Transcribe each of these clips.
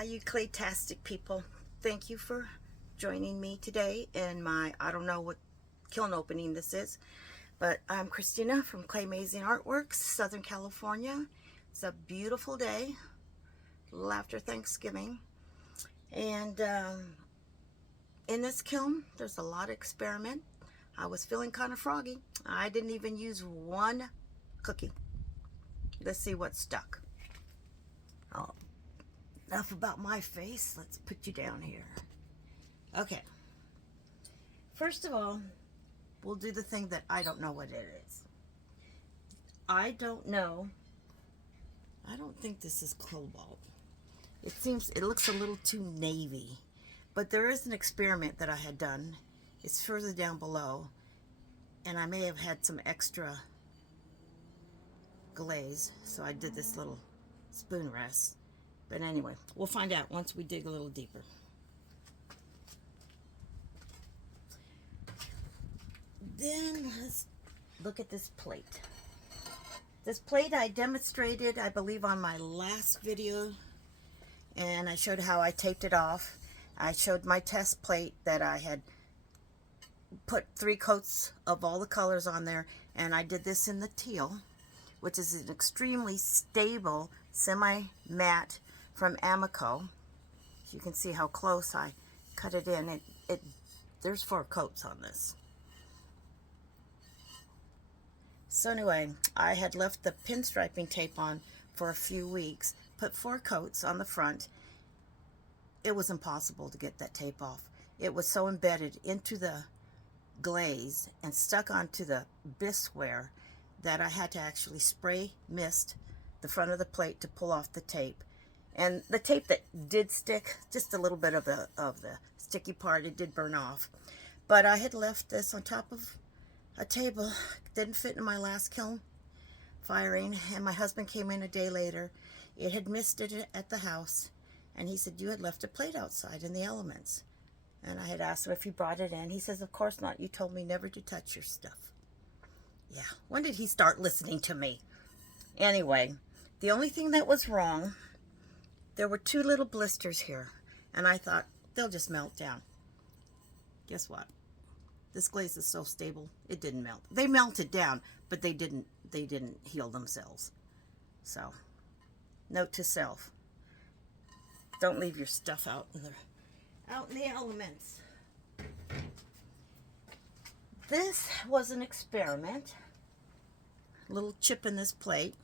Hi, you claytastic people. Thank you for joining me today in my, I don't know what kiln opening this is, but I'm Christina from Clay Amazing Artworks, Southern California. It's a beautiful day, a little after Thanksgiving. And in this kiln, there's a lot of experiment. I was feeling kind of froggy. I didn't even use one cookie. Let's see what stuck. Oh, enough about my face. Let's put you down here. Okay. First of all, we'll do the thing that I don't know what it is. I don't know. I don't think this is cobalt. It looks a little too navy. But there is an experiment that I had done. It's further down below. And I may have had some extra glaze. So I did this little spoon rest. But anyway, we'll find out once we dig a little deeper. Then let's look at this plate. This plate I demonstrated, I believe, on my last video, and I showed how I taped it off. I showed my test plate that I had put 3 coats of all the colors on there, and I did this in the teal, which is an extremely stable semi-matte from Amico. You can see how close I cut it in. There's 4 coats on this. So anyway, I had left the pinstriping tape on for a few weeks, put 4 coats on the front. It was impossible to get that tape off. It was so embedded into the glaze and stuck onto the bisqueware that I had to actually spray mist the front of the plate to pull off the tape. And the tape that did stick, just a little bit of the sticky part, it did burn off. But I had left this on top of a table. Didn't fit in my last kiln firing, and my husband came in a day later. It had misted at the house, and he said, "You had left a plate outside in the elements." And I had asked him if he brought it in. He says, "Of course not. You told me never to touch your stuff." Yeah, when did he start listening to me? Anyway, the only thing that was wrong, there were 2 little blisters here, and I thought they'll just melt down. Guess what? This glaze is so stable, it didn't melt. They melted down, but they didn't heal themselves. So, note to self: don't leave your stuff out in the elements. This was an experiment. Little chip in this plate,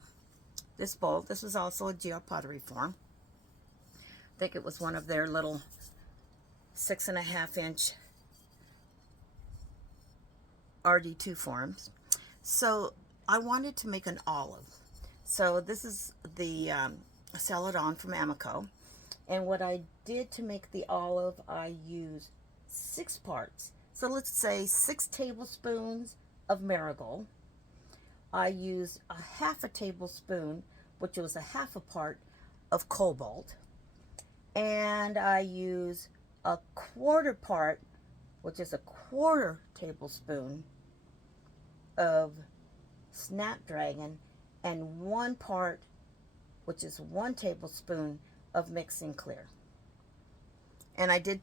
this bowl. This was also a GR pottery form. I think it was one of their little 6.5-inch RD2 forms. So I wanted to make an olive. So this is the Celadon from Amico. And what I did to make the olive, I used 6 parts. So let's say 6 tablespoons of marigold. I used a 1/2 tablespoon, which was a 1/2 part of cobalt. And I use a 1/4 part, which is a 1/4 tablespoon of Snapdragon, and 1 part, which is 1 tablespoon of mixing clear. And I did,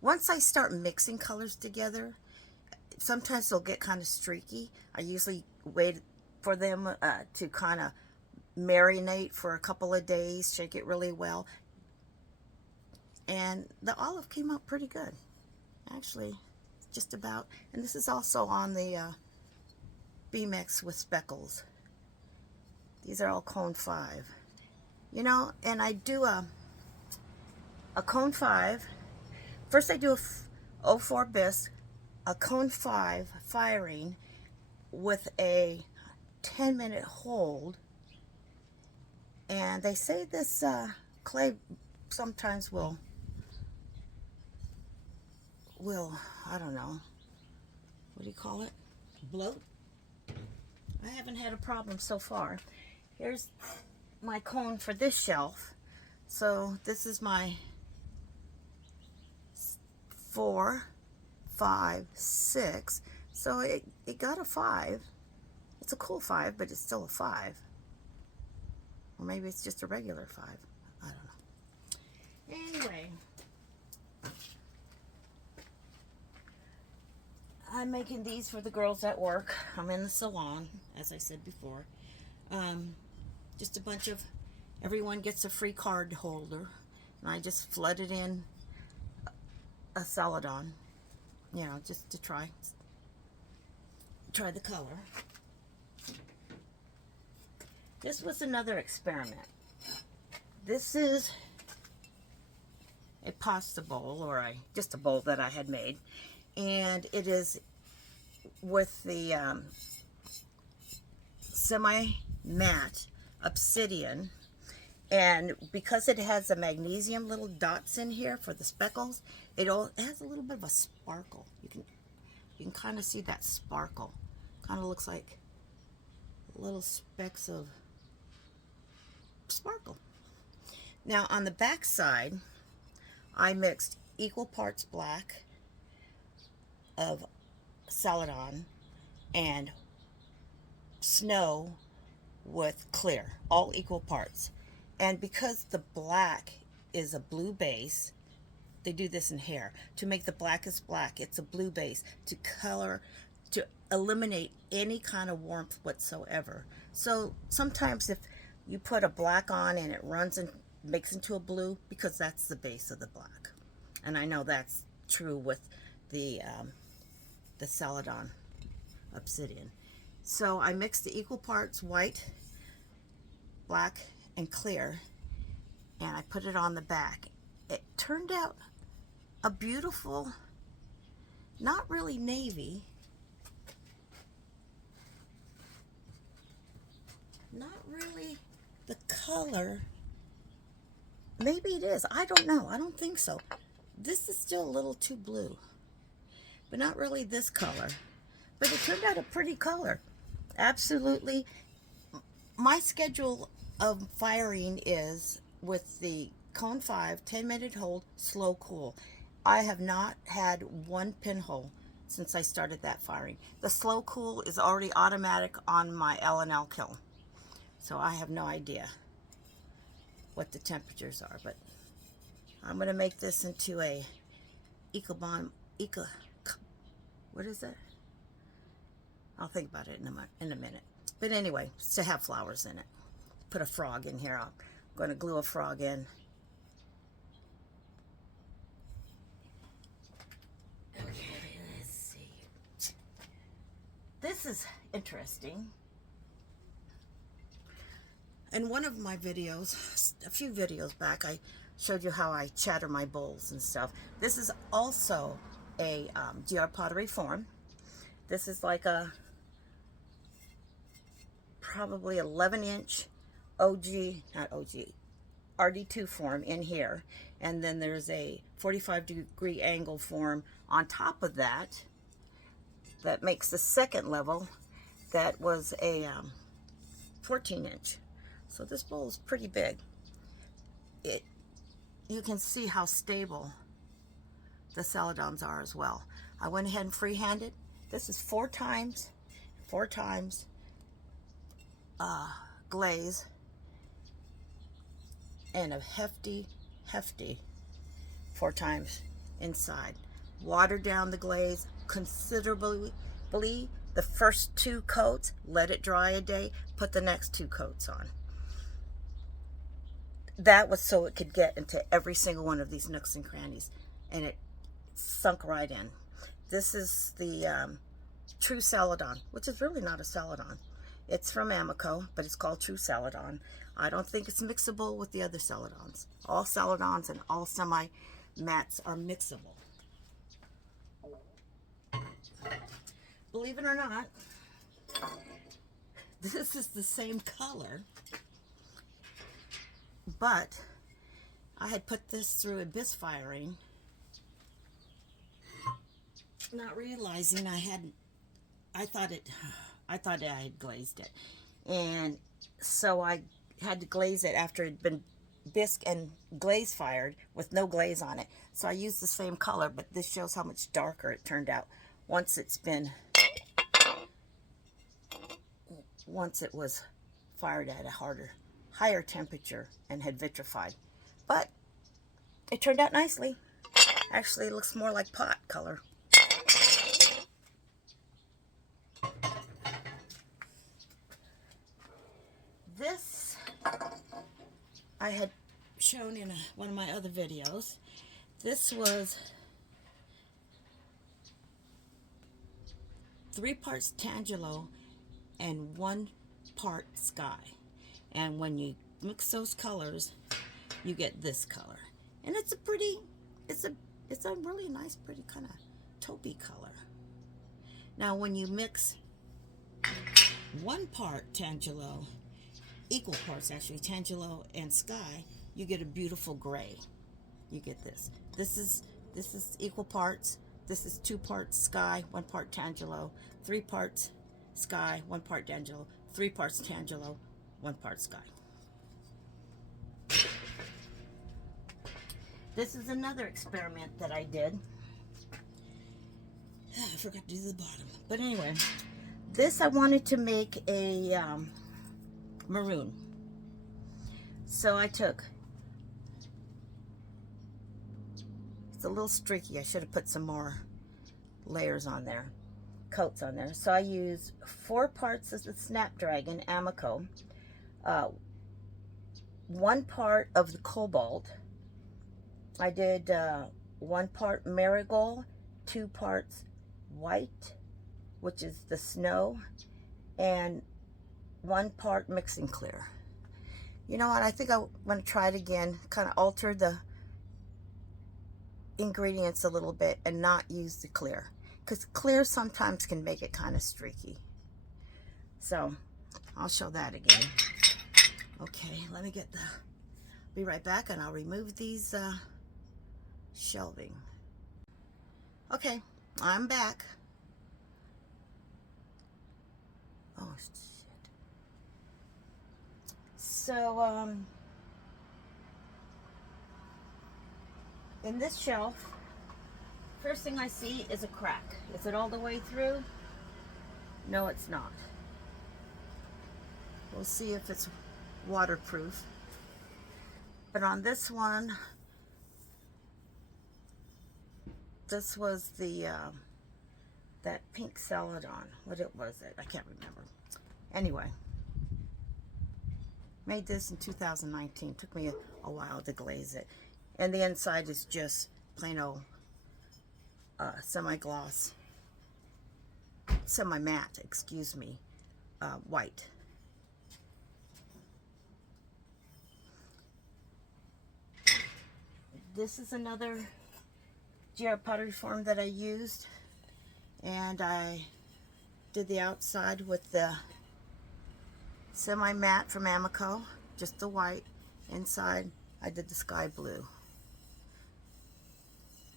once I start mixing colors together, sometimes they'll get kind of streaky. I usually wait for them to kind of marinate for a couple of days, shake it really well. And the olive came out pretty good. Actually, just about. And this is also on the B-Mix with speckles. These are all cone 5. You know, and I do a cone 5. First I do a 04 bisque, a cone 5 firing with a 10-minute hold. And they say this clay sometimes will, I don't know, what do you call it? Bloat? I haven't had a problem so far. Here's my cone for this shelf. So this is my 4, 5, 6. So it got a 5. It's a cool 5, but it's still a 5. Or maybe it's just a regular 5. I don't know. Anyway, I'm making these for the girls at work. I'm in the salon, as I said before. Just a bunch of, everyone gets a free card holder, and I just flooded in a Celadon, you know, just to try the color. This was another experiment. This is a pasta bowl, or just a bowl that I had made, and it is with the semi-matte obsidian, and because it has the magnesium little dots in here for the speckles, it has a little bit of a sparkle. You can kind of see that sparkle. Kind of looks like little specks of sparkle. Now on the back side, I mixed equal parts black of Celadon and snow with clear, all equal parts. And because the black is a blue base, they do this in hair to make the blackest black. It's a blue base to color, to eliminate any kind of warmth whatsoever. So sometimes if you put a black on and it runs and makes into a blue, because that's the base of the black. And I know that's true with the Celadon obsidian. So I mixed the equal parts white, black, and clear, and I put it on the back. It turned out a beautiful, not really navy, not really the color. Maybe it is. I don't know. I don't think so. This is still a little too blue, but not really this color. But it turned out a pretty color. Absolutely. My schedule of firing is with the Cone 5, 10-minute hold, slow cool. I have not had one pinhole since I started that firing. The slow cool is already automatic on my L&L kiln. So I have no idea what the temperatures are, but I'm going to make this into a what is that? I'll think about it in a minute. But anyway, it's to have flowers in it. Put a frog in here. I'm going to glue a frog in. Okay, let's see. This is interesting. In one of my videos, a few videos back, I showed you how I chatter my bowls and stuff. This is also a GR pottery form. This is like a probably 11-inch RD2 form in here, and then there's a 45-degree angle form on top of that that makes the second level. That was a 14-inch. So this bowl is pretty big. You can see how stable the Celadons are as well. I went ahead and freehanded. This is four times glaze, and a hefty 4 times inside. Water down the glaze considerably. The first 2 coats, let it dry a day, put the next 2 coats on. That was so it could get into every single one of these nooks and crannies, and it sunk right in. This is the True Celadon, which is really not a Celadon. It's from Amico, but it's called True Celadon. I don't think it's mixable with the other Celadons. All Celadons and all semi-mattes are mixable. Believe it or not, this is the same color, but I had put this through abyss firing, not realizing I thought I had glazed it, and so I had to glaze it after it had been bisque and glaze fired with no glaze on it. So I used the same color, but this shows how much darker it turned out once it was fired at a higher temperature and had vitrified. but it turned out nicely. Actually, it looks more like pot color. This I had shown in one of my other videos. This was 3 parts Tangelo and 1 part Sky. And when you mix those colors, you get this color. And it's a pretty, it's a really nice, pretty kind of taupey color. Now when you mix 1 part Tangelo, equal parts actually, Tangelo and Sky, you get a beautiful gray. You get this. This is equal parts. This is 2 parts Sky, 1 part Tangelo, 3 parts Sky, 1 part Tangelo, 3 parts Tangelo, 1 part Sky. This is another experiment that I did. I forgot to do the bottom. But anyway, this I wanted to make a maroon. So I took, it's a little streaky. I should have put some more layers on there, coats on there. So I used 4 parts of the Snapdragon Amico, 1 part of the Cobalt. I did 1 part Marigold, 2 parts White, which is the snow, and 1 part Mixing Clear. You know what, I think I'm going to try it again, kind of alter the ingredients a little bit and not use the clear, because clear sometimes can make it kind of streaky. So I'll show that again. Okay, let me get the, be right back, and I'll remove these shelving. Okay, I'm back. Oh shit. So in this shelf, first thing I see is a crack. Is it all the way through? No, it's not. We'll see if it's waterproof. But on this one, this was the that pink Celadon. What it was it? I can't remember. Anyway, made this in 2019. Took me a while to glaze it. And the inside is just plain old semi-gloss, semi-matte, excuse me, white. This is another GR pottery form that I used, and I did the outside with the semi-matte from Amico, just the white. Inside I did the sky blue.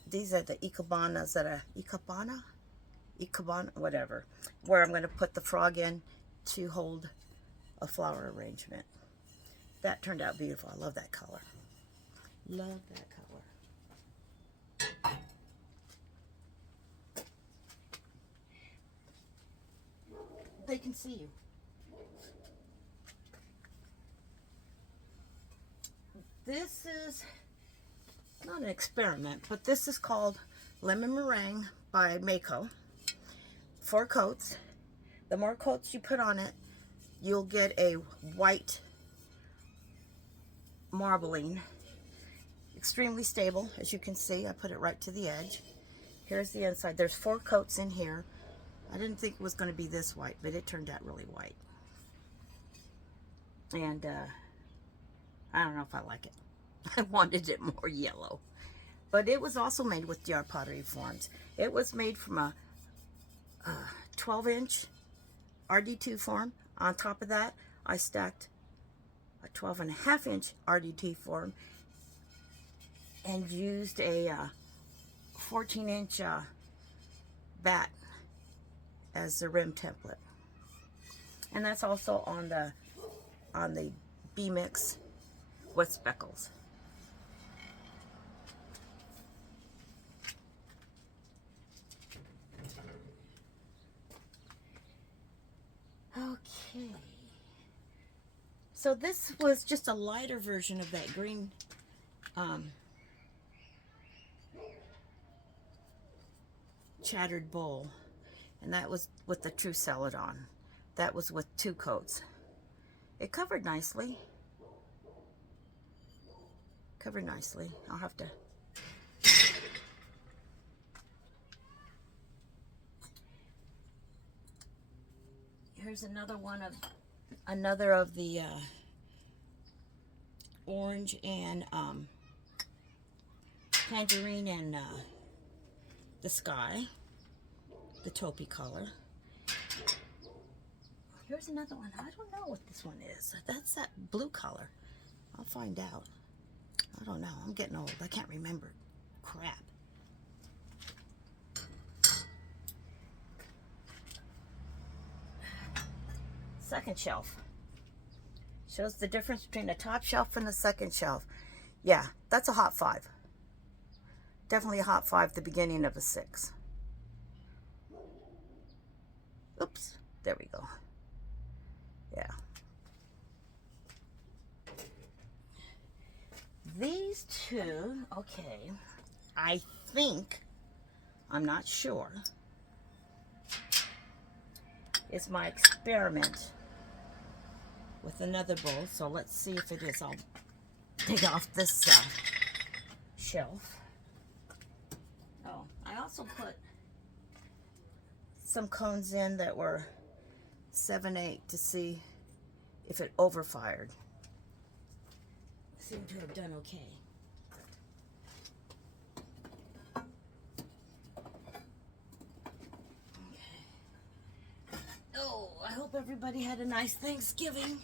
These are the ikabanas that are ikebana, whatever, where I'm going to put the frog in to hold a flower arrangement. That turned out beautiful. I love that color. Love that color. They can see you. This is not an experiment, but this is called Lemon Meringue by Mako. 4 coats. The more coats you put on it, you'll get a white marbling. Extremely stable, as you can see. I put it right to the edge. Here's the inside. There's 4 coats in here. I didn't think it was going to be this white, but it turned out really white. And I don't know if I like it. I wanted it more yellow. But it was also made with GR pottery forms. It was made from a 12-inch RD2 form. On top of that, I stacked a 12.5-inch RD2 form and used a 14-inch bat as the rim template. And that's also on the B-Mix with speckles. Okay. So this was just a lighter version of that green chattered bowl, and that was with the true celadon. That was with 2 coats. It covered nicely. Covered nicely. I'll have to. Here's another of the orange and tangerine and the sky, the taupey color. Here's another one. I don't know what this one is. That's that blue color. I'll find out. I don't know. I'm getting old. I can't remember. Crap. Second shelf. Shows the difference between the top shelf and the second shelf. Yeah, that's a hot 5. Definitely a hot 5, the beginning of a 6. Oops. There we go. Yeah. These 2, okay, I think, I'm not sure, is my experiment with another bowl. So let's see if it is. I'll take off this shelf. Oh, I also put some cones in that were 7/8 to see if it overfired. Seem to have done okay. Oh, I hope everybody had a nice Thanksgiving.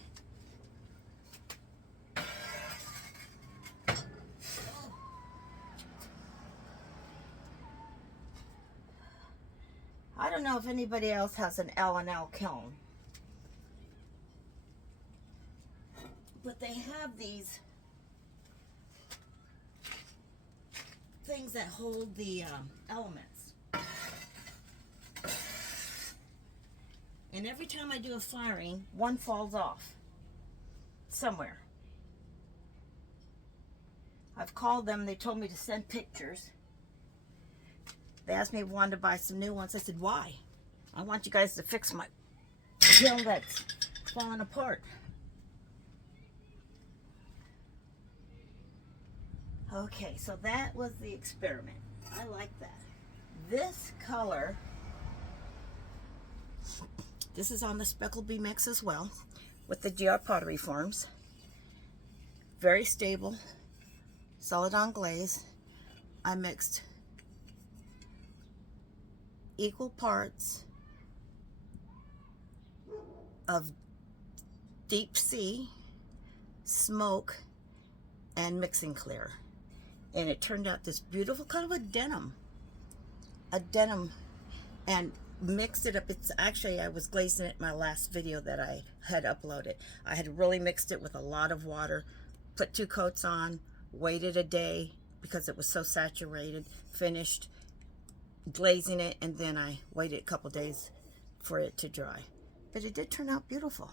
I don't know if anybody else has an L&L kiln, but they have these things that hold the elements. And every time I do a firing, one falls off somewhere. I've called them. They told me to send pictures. They asked me if I wanted to buy some new ones. I said, why? I want you guys to fix my kiln that's falling apart. Okay, so that was the experiment. I like that. This color, this is on the Speckled Bee mix as well, with the GR Pottery Forms. Very stable, celadon glaze. I mixed equal parts of deep sea, smoke, and mixing clear. And it turned out this beautiful kind of a denim, and mixed it up. It's actually, I was glazing it in my last video that I had uploaded. I had really mixed it with a lot of water, put 2 coats on, waited a day because it was so saturated, finished glazing it, and then I waited a couple days for it to dry. But it did turn out beautiful.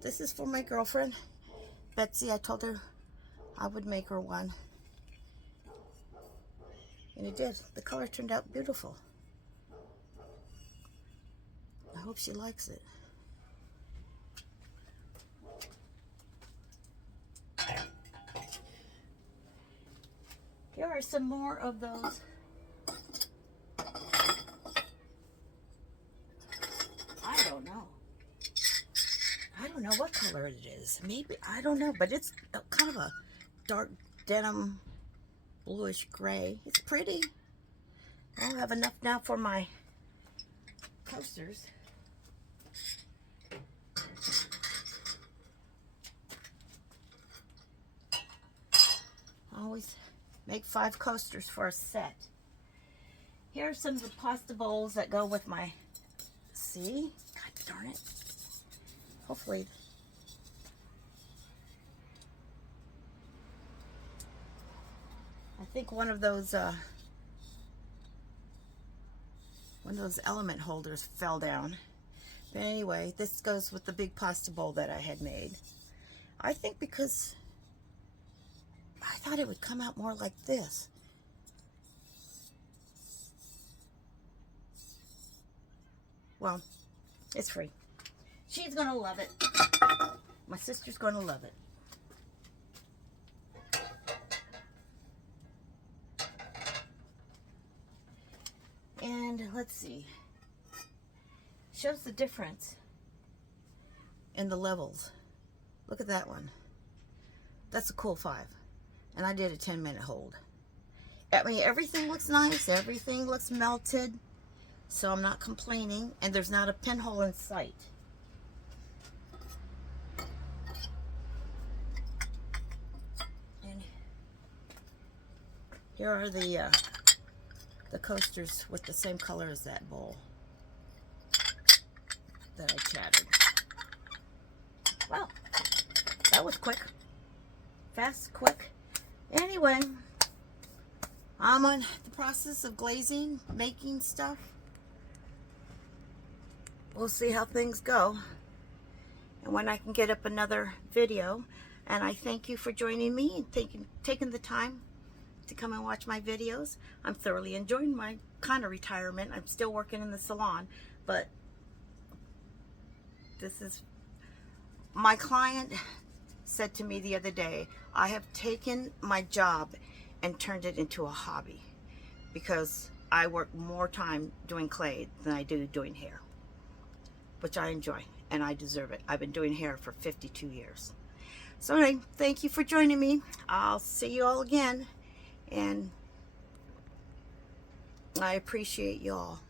This is for my girlfriend, Betsy. I told her I would make her one. And it did. The color turned out beautiful. I hope she likes it. Here are some more of those. I don't know. I don't know what color it is. Maybe, I don't know, but it's kind of a dark denim, bluish gray. It's pretty. I'll have enough now for my coasters. I always make 5 coasters for a set. Here are some of the pasta bowls that go with my, see? God darn it. Hopefully. I think one of those element holders fell down. But anyway, this goes with the big pasta bowl that I had made. I think because I thought it would come out more like this. Well, it's free. She's gonna love it. My sister's gonna love it. And let's see. Shows the difference in the levels. Look at that one. That's a cool 5. And I did a 10-minute hold. I mean, everything looks nice. Everything looks melted. So I'm not complaining. And there's not a pinhole in sight. And here are the coasters with the same color as that bowl that I chatted. Wow, that was quick. Fast, quick. Anyway, I'm on the process of glazing, making stuff. We'll see how things go and when I can get up another video. And I thank you for joining me and taking the time to come and watch my videos. I'm thoroughly enjoying my kind of retirement. I'm still working in the salon, but this is, my client said to me the other day, I have taken my job and turned it into a hobby because I work more time doing clay than I do doing hair, which I enjoy and I deserve it. I've been doing hair for 52 years. So anyway, thank you for joining me. I'll see you all again, and I appreciate you all.